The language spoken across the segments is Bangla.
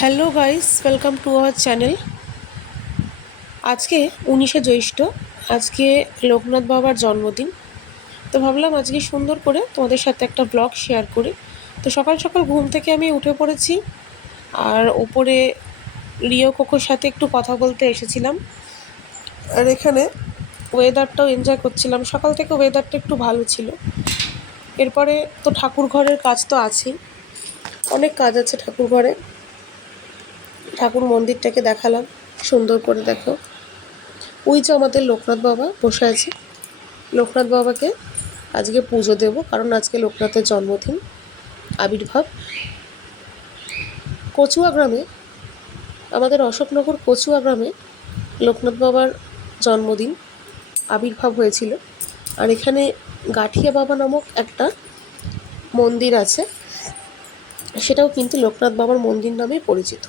Hello guys, welcome to our channel. আজকে 19শে জ্যৈষ্ঠ। আজকে লোকনাথ বাবার জন্মদিন। তো ভাবলাম আজকে সুন্দর করে তোমাদের সাথে একটা ব্লগ শেয়ার করি। তো সকাল সকাল ঘুম থেকে আমি উঠে পড়েছি, আর ওপরে লিও কোকোর সাথে একটু কথা বলতে এসেছিলাম। আর এখানে ওয়েদারটাও এনজয় করছিলাম। সকাল থেকে ওয়েদারটা একটু ভালো ছিল। এরপরে তো ঠাকুর ঘরের কাজ তো আছেই, অনেক কাজ আছে ঠাকুর ঘরে। ঠাকুর মন্দিরটাকে দেখালাম সুন্দর করে। দেখো, ওই যে আমাদের লোকনাথ বাবা বসে আছে। লোকনাথ বাবাকে আজকে পুজো দেব, কারণ আজকে লোকনাথের জন্মদিন, আবির্ভাব। কচুয়া গ্রামে, আমাদের অশোকনগর কচুয়া গ্রামে লোকনাথ বাবার জন্মদিন, আবির্ভাব হয়েছিল। আর এখানে গাঠিয়া বাবা নামক একটা মন্দির আছে, সেটাও কিন্তু লোকনাথ বাবার মন্দির নামেই পরিচিত।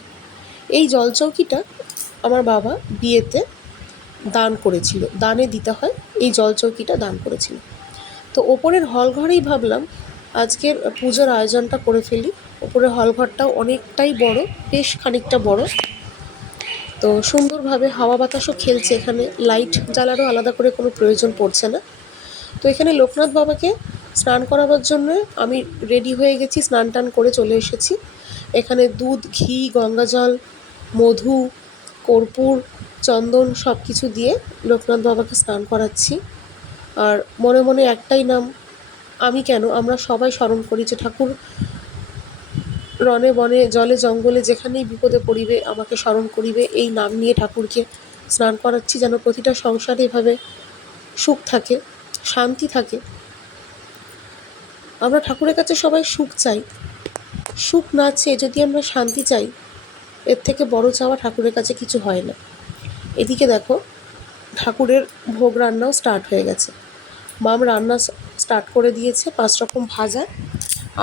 এই জলচৌকিটা আমার বাবা বিয়েতে দান করেছিল, দানে দিতে হয়, এই জলচৌকিটা দান করেছিল। তো ওপরের হল ঘরেই ভাবলাম আজকের পুজোর আয়োজনটা করে ফেলি। ওপরের হল ঘরটাও অনেকটাই বড়, বেশ খানিকটা বড়। তো সুন্দরভাবে হাওয়া বাতাসও খেলছে, এখানে লাইট জ্বালারও আলাদা করে কোনো প্রয়োজন পড়ছে না। তো এখানে লোকনাথ বাবাকে স্নান করাবার জন্য আমি রেডি হয়ে গেছি, স্নান টান করে চলে এসেছি। এখানে দুধ, ঘি, গঙ্গাজল, মধু, কর্পূর, চন্দন সব কিছু দিয়ে লোকনাথ বাবাকে স্নান করাচ্ছি। আর মনে মনে একটাই নাম, আমি কেন, আমরা সবাই স্মরণ করি যে ঠাকুর রণে বনে জলে জঙ্গলে যেখানেই বিপদে পড়িবে আমাকে স্মরণ করিবে, এই নাম নিয়ে ঠাকুরকে স্নান করাচ্ছি, যেন প্রতিটা সংসারে এভাবে সুখ থাকে, শান্তি থাকে। আমরা ঠাকুরের কাছে সবাই সুখ চাই, সুখ না চেয়ে যদি আমরা শান্তি চাই, এর থেকে বড় চাওয়া ঠাকুরের কাছে কিছু হয় না। এদিকে দেখো, ঠাকুরের ভোগ রান্নাও স্টার্ট হয়ে গেছে। মাম রান্না স্টার্ট করে দিয়েছে, 5 রকম ভাজা।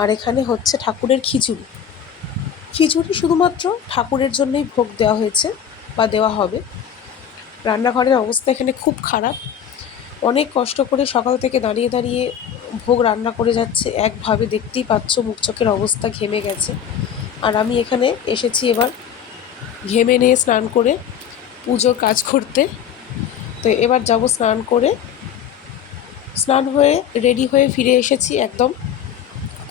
আর এখানে হচ্ছে ঠাকুরের খিচুড়ি। খিচুড়ি শুধুমাত্র ঠাকুরের জন্যই ভোগ দেওয়া হয়েছে বা দেওয়া হবে। রান্নাঘরের অবস্থা এখানে খুব খারাপ। অনেক কষ্ট করে সকাল থেকে দাঁড়িয়ে দাঁড়িয়ে ভোগ রান্না করে যাচ্ছে একভাবে, দেখতেই পাচ্ছ মুখ চোখের অবস্থা ঘেমে গেছে। আর আমি এখানে এসেছি এবার ঘেমে নিয়ে স্নান করে পুজোর কাজ করতে। তো এবার যাব স্নান করে, স্নান হয়ে রেডি হয়ে ফিরে এসেছি একদম।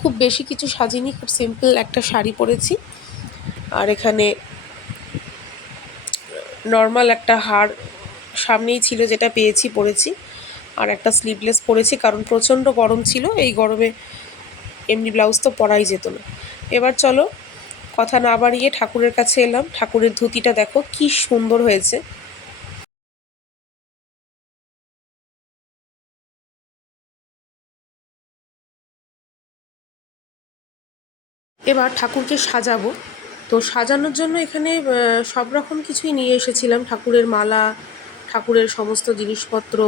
খুব বেশি কিছু সাজিনি, খুব সিম্পল একটা শাড়ি পরেছি। আর এখানে নর্মাল একটা হার সামনেই ছিল, যেটা পেয়েছি পরেছি। আর একটা স্লিভলেস পরেছি, কারণ প্রচণ্ড গরম ছিল, এই গরমে এমনি ব্লাউজ তো পরাই যেত না। এবার চলো, কথা না বাড়িয়ে ঠাকুরের কাছে এলাম। ঠাকুরের ধুতিটা দেখো কি সুন্দর হয়েছে। এবার ঠাকুরকে সাজাবো। তো সাজানোর জন্য এখানে সব রকম কিছুই নিয়ে এসেছিলাম, ঠাকুরের মালা, ঠাকুরের সমস্ত জিনিসপত্র,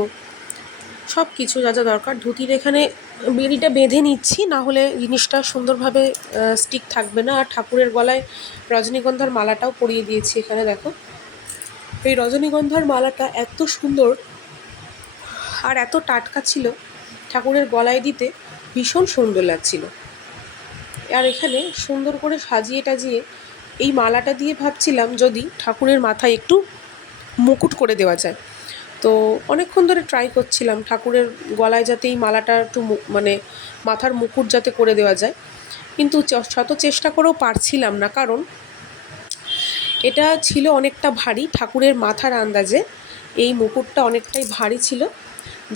সব কিছু যা যা দরকার। ধুতির এখানে বেড়িটা বেঁধে নিচ্ছি, না হলে জিনিসটা সুন্দরভাবে স্টিক থাকবে না। আর ঠাকুরের গলায় রজনীগন্ধার মালাটাও পরিয়ে দিয়েছি। এখানে দেখো, এই রজনীগন্ধার মালাটা এত সুন্দর আর এত টাটকা ছিল, ঠাকুরের গলায় দিতে ভীষণ সুন্দর লাগছিল। আর এখানে সুন্দর করে সাজিয়ে টাজিয়ে এই মালাটা দিয়ে ভাবছিলাম যদি ঠাকুরের মাথায় একটু মুকুট করে দেওয়া যায়। তো অনেকক্ষণ ধরে ট্রাই করছিলাম ঠাকুরের গলায় যাতে এই মালাটা একটু মানে মাথার মুকুট যাতে করে দেওয়া যায়, কিন্তু শত চেষ্টা করেও পারছিলাম না, কারণ এটা ছিল অনেকটা ভারী। ঠাকুরের মাথার আন্দাজে এই মুকুটটা অনেকটাই ভারী ছিল,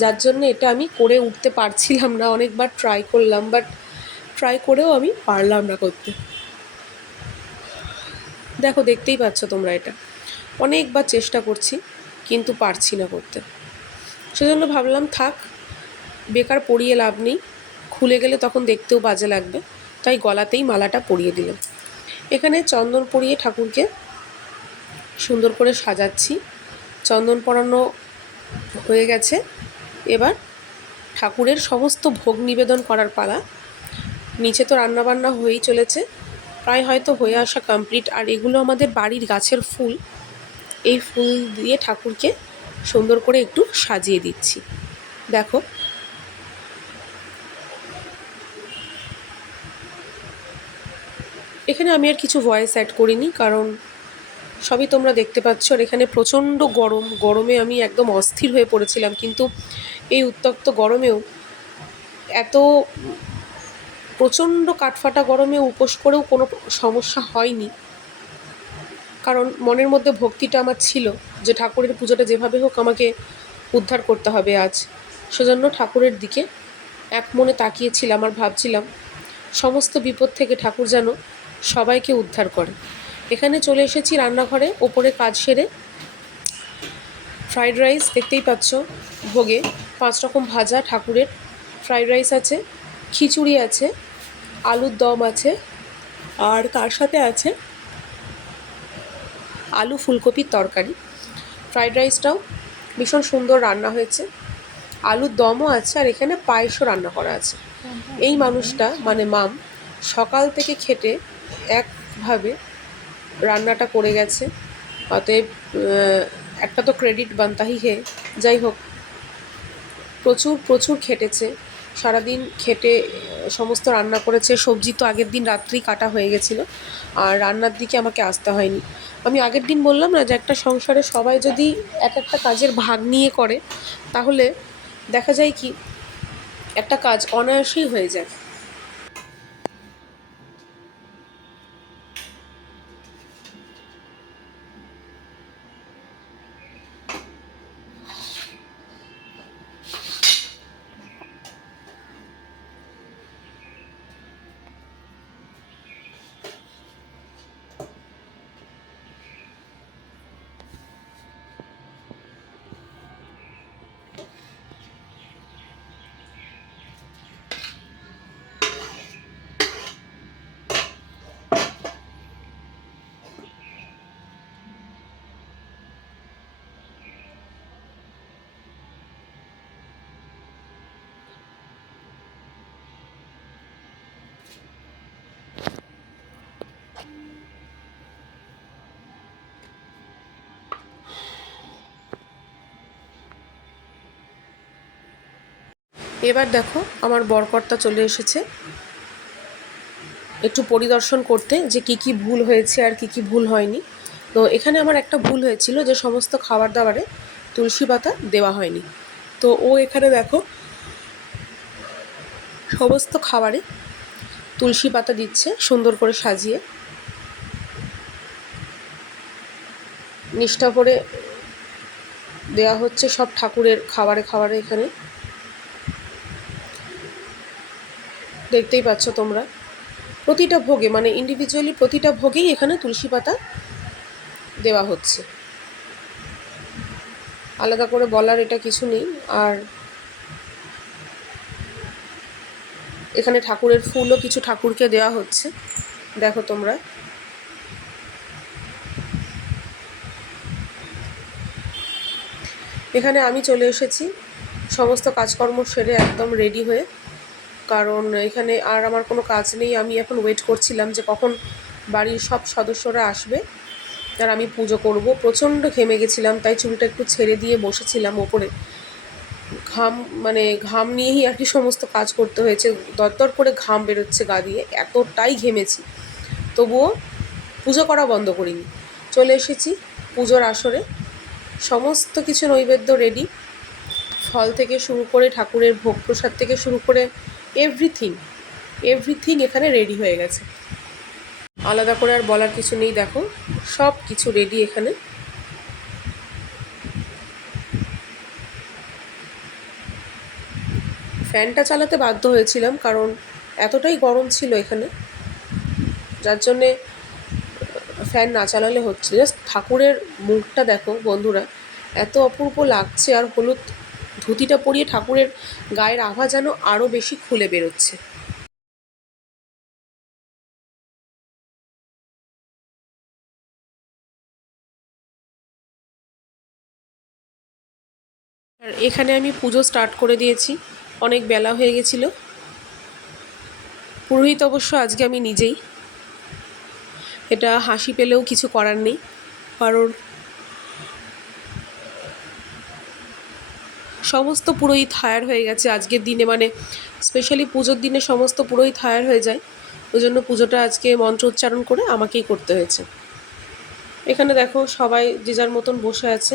যার জন্য এটা আমি করে উঠতে পারছিলাম না। অনেকবার ট্রাই করলাম, বাট ট্রাই করেও আমি পারলাম না করতে। দেখো, দেখতেই পাচ্ছ তোমরা, এটা অনেকবার চেষ্টা করছি কিন্তু পারছি না করতে। সেজন্য ভাবলাম থাক, বেকার পরিয়ে লাভ নেই, খুলে গেলে তখন দেখতেও বাজে লাগবে, তাই গলাতেই মালাটা পরিয়ে দিলাম। এখানে চন্দন পরিয়ে ঠাকুরকে সুন্দর করে সাজাচ্ছি। চন্দন পরানো হয়ে গেছে, এবার ঠাকুরের সমস্ত ভোগ নিবেদন করার পালা। নিচে তো রান্নাবান্না হয়েই চলেছে, প্রায় হয়তো হয়ে আসা কমপ্লিট। আর এগুলো আমাদের বাড়ির গাছের ফুল, এই ফুল দিয়ে ঠাকুরকে সুন্দর করে একটু সাজিয়ে দিচ্ছি। দেখো, এখানে আমি আর কিছু ভয়েস অ্যাড করিনি, কারণ সবই তোমরা দেখতে পাচ্ছ। আর এখানে প্রচণ্ড গরমে আমি একদম অস্থির হয়ে পড়েছিলাম, কিন্তু এই উত্তপ্ত গরমেও এত প্রচণ্ড কাঠফাটা গরমে উপোস করেও কোনো সমস্যা হয়নি, কারণ মনের মধ্যে ভক্তিটা আমার ছিল যে ঠাকুরের পুজোটা যেভাবে হোক আমাকে উদ্ধার করতে হবে আজ। সেজন্য ঠাকুরের দিকে এক মনে তাকিয়েছিলাম আর ভাবছিলাম সমস্ত বিপদ থেকে ঠাকুর যেন সবাইকে উদ্ধার করে। এখানে চলে এসেছি রান্নাঘরে, ওপরে কাজ সেরে। ফ্রাইড রাইস দেখতেই পাচ্ছ ভোগে, 5 রকম ভাজা ঠাকুরের। ফ্রাইড রাইস আছে, খিচুড়ি আছে, আলুর দম আছে, আর তার সাথে আছে আলু ফুলকপির তরকারি। ফ্রাইড রাইসটাও ভীষণ সুন্দর রান্না হয়েছে, আলুর দমও আছে, আর এখানে পায়েসও রান্না করা আছে। এই মানুষটা মানে মাম সকাল থেকে খেটে একভাবে রান্নাটা করে গেছে, অতএব একটা তো ক্রেডিট বানতাই হে। যাই হোক, প্রচুর খেটেছে, সারাদিন খেটে সমস্ত রান্না করেছে। সবজি তো আগের দিন রাত্রেই কাটা হয়ে গেছিলো, আর রান্নার দিকে আমাকে আসতে হয়নি। আমি আগের দিন বললাম না যে একটা সংসারে সবাই যদি এক একটা কাজের ভাগ নিয়ে করে, তাহলে দেখা যায় কি একটা কাজ অনায়াসেই হয়ে যায়। এবার দেখো আমার বরকর্তা চলে এসেছে একটু পরিদর্শন করতে যে কি ভুল হয়েছে আর কি ভুল হয়নি। তো এখানে আমার একটা ভুল হয়েছিল যে সমস্ত খাবার দাবারে তুলসী পাতা দেওয়া হয়নি। তো ও এখানে দেখো সমস্ত খাবারে তুলসী পাতা দিচ্ছে সুন্দর করে সাজিয়ে, নিষ্ঠা করে দেয়া হচ্ছে সব ঠাকুরের খাবারে। এখানে দেখতেই পাচ্ছ তোমরা, প্রতিটা ভোগে মানে ইন্ডিভিজুয়ালি প্রতিটা ভোগেই এখানে তুলসী পাতা দেওয়া হচ্ছে, আলাদা করে বলার এটা কিছু নেই। আর এখানে ঠাকুরের ফুলও কিছু ঠাকুরকে দেওয়া হচ্ছে, দেখো তোমরা। এখানে আমি চলে এসেছি সমস্ত কাজকর্ম সেরে একদম রেডি হয়ে, কারণ এখানে আর আমার কোনো কাজ নেই। আমি এখন ওয়েট করছিলাম যে কখন বাড়ির সব সদস্যরা আসবে আর আমি পুজো করব। প্রচণ্ড ঘেমে গেছিলাম, তাই চুলটা একটু ছেড়ে দিয়ে বসেছিলাম ওপরে। ঘাম নিয়েই আর কি সমস্ত কাজ করতে হয়েছে, দরদর করে ঘাম বেরোচ্ছে গা দিয়ে, এতটাই ঘেমেছি। তবুও পুজো করা বন্ধ করিনি, চলে এসেছি পুজোর আসরে। সমস্ত কিছু নৈবেদ্য রেডি, ফল থেকে শুরু করে ঠাকুরের ভোগ প্রসাদ থেকে শুরু করে এভরিথিং এখানে রেডি হয়ে গেছে। আলাদা করে আর বলার কিছু নেই, দেখো সব কিছু রেডি এখানে। ফ্যানটা চালাতে বাধ্য হয়েছিলাম, কারণ এতটাই গরম ছিল এখানে, যার জন্যে ফ্যান না চালালে হচ্ছে। জাস্ট ঠাকুরের মুখটা দেখো বন্ধুরা, এত অপূর্ব লাগছে। আর হলুদ ধুতিটা পরিয়ে ঠাকুরের গায়ের আভা যেন আরও বেশি খুলে বেরোচ্ছে। আর এখানে আমি পুজো স্টার্ট করে দিয়েছি, অনেক বেলা হয়ে গেছিলো। পুরোহিত অবশ্য আজকে আমি নিজেই, এটা হাসি পেলেও কিছু করার নেই, কারণ সমস্ত পুরোহিত হায়ার হয়ে গেছে আজকের দিনে। মানে স্পেশালি পুজোর দিনে সমস্ত পুরোহিত হায়ার হয়ে যায়, ওই জন্য পুজোটা আজকে মন্ত্র উচ্চারণ করে আমাকেই করতে হয়েছে। এখানে দেখো সবাই যে যার মতন বসে আছে।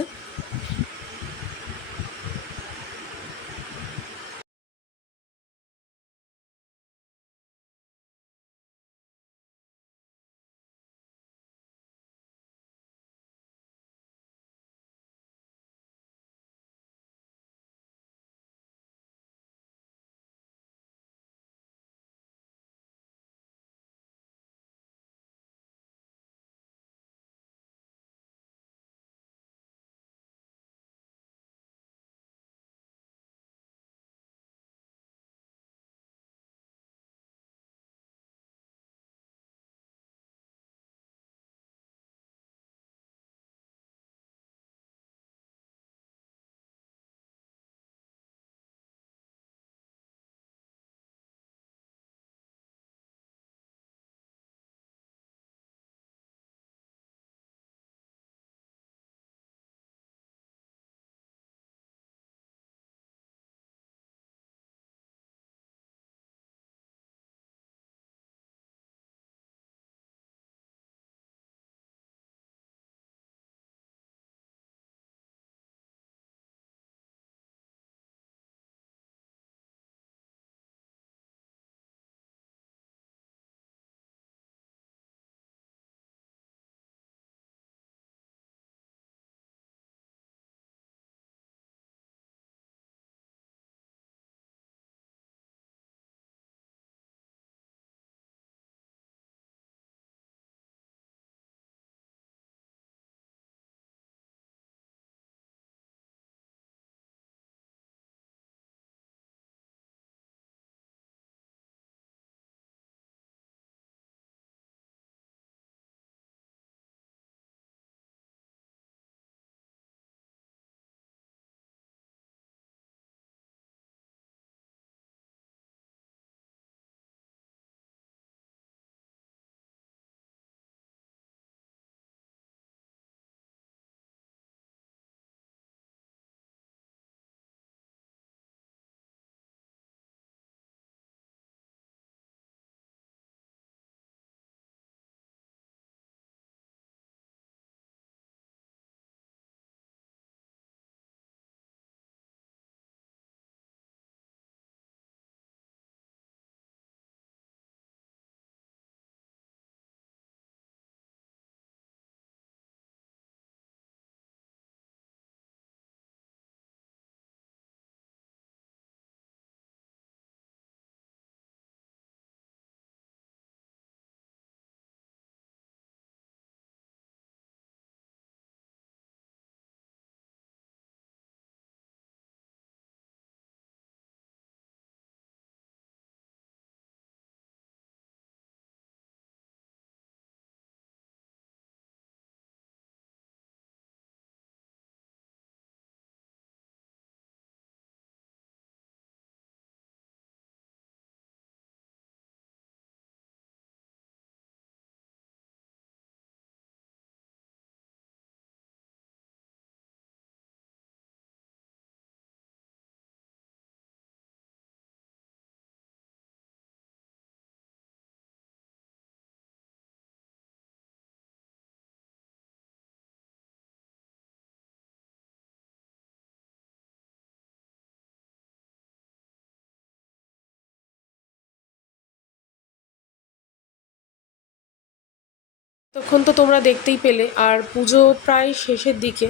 তখন তো তোমরা দেখতেই পেলে, আর পুজো প্রায় শেষের দিকে,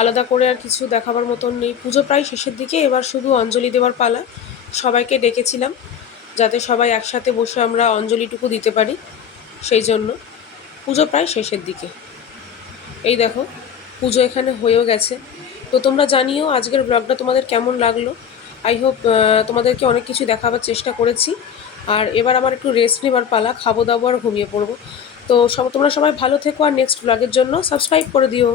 আলাদা করে আর কিছু দেখাবার মতন নেই। পুজো প্রায় শেষের দিকে, এবার শুধু অঞ্জলি দেওয়ার পালা। সবাইকে ডেকেছিলাম যাতে সবাই একসাথে বসে আমরা অঞ্জলিটুকু দিতে পারি, সেই জন্য। পুজো প্রায় শেষের দিকে। এই দেখো পুজো এখানে হয়েও গেছে। তো তোমরা জানিও আজকের ব্লগটা তোমাদের কেমন লাগলো। আই হোপ তোমাদেরকে অনেক কিছু দেখাবার চেষ্টা করেছি। আর এবার আমার একটু রেস্ট নেবার পালা, খাবো দাবো আর ঘুমিয়ে পড়বো। তো তোমরা সবাই ভালো থেকো, আর নেক্সট ব্লগের জন্য সাবস্ক্রাইব করে দিও।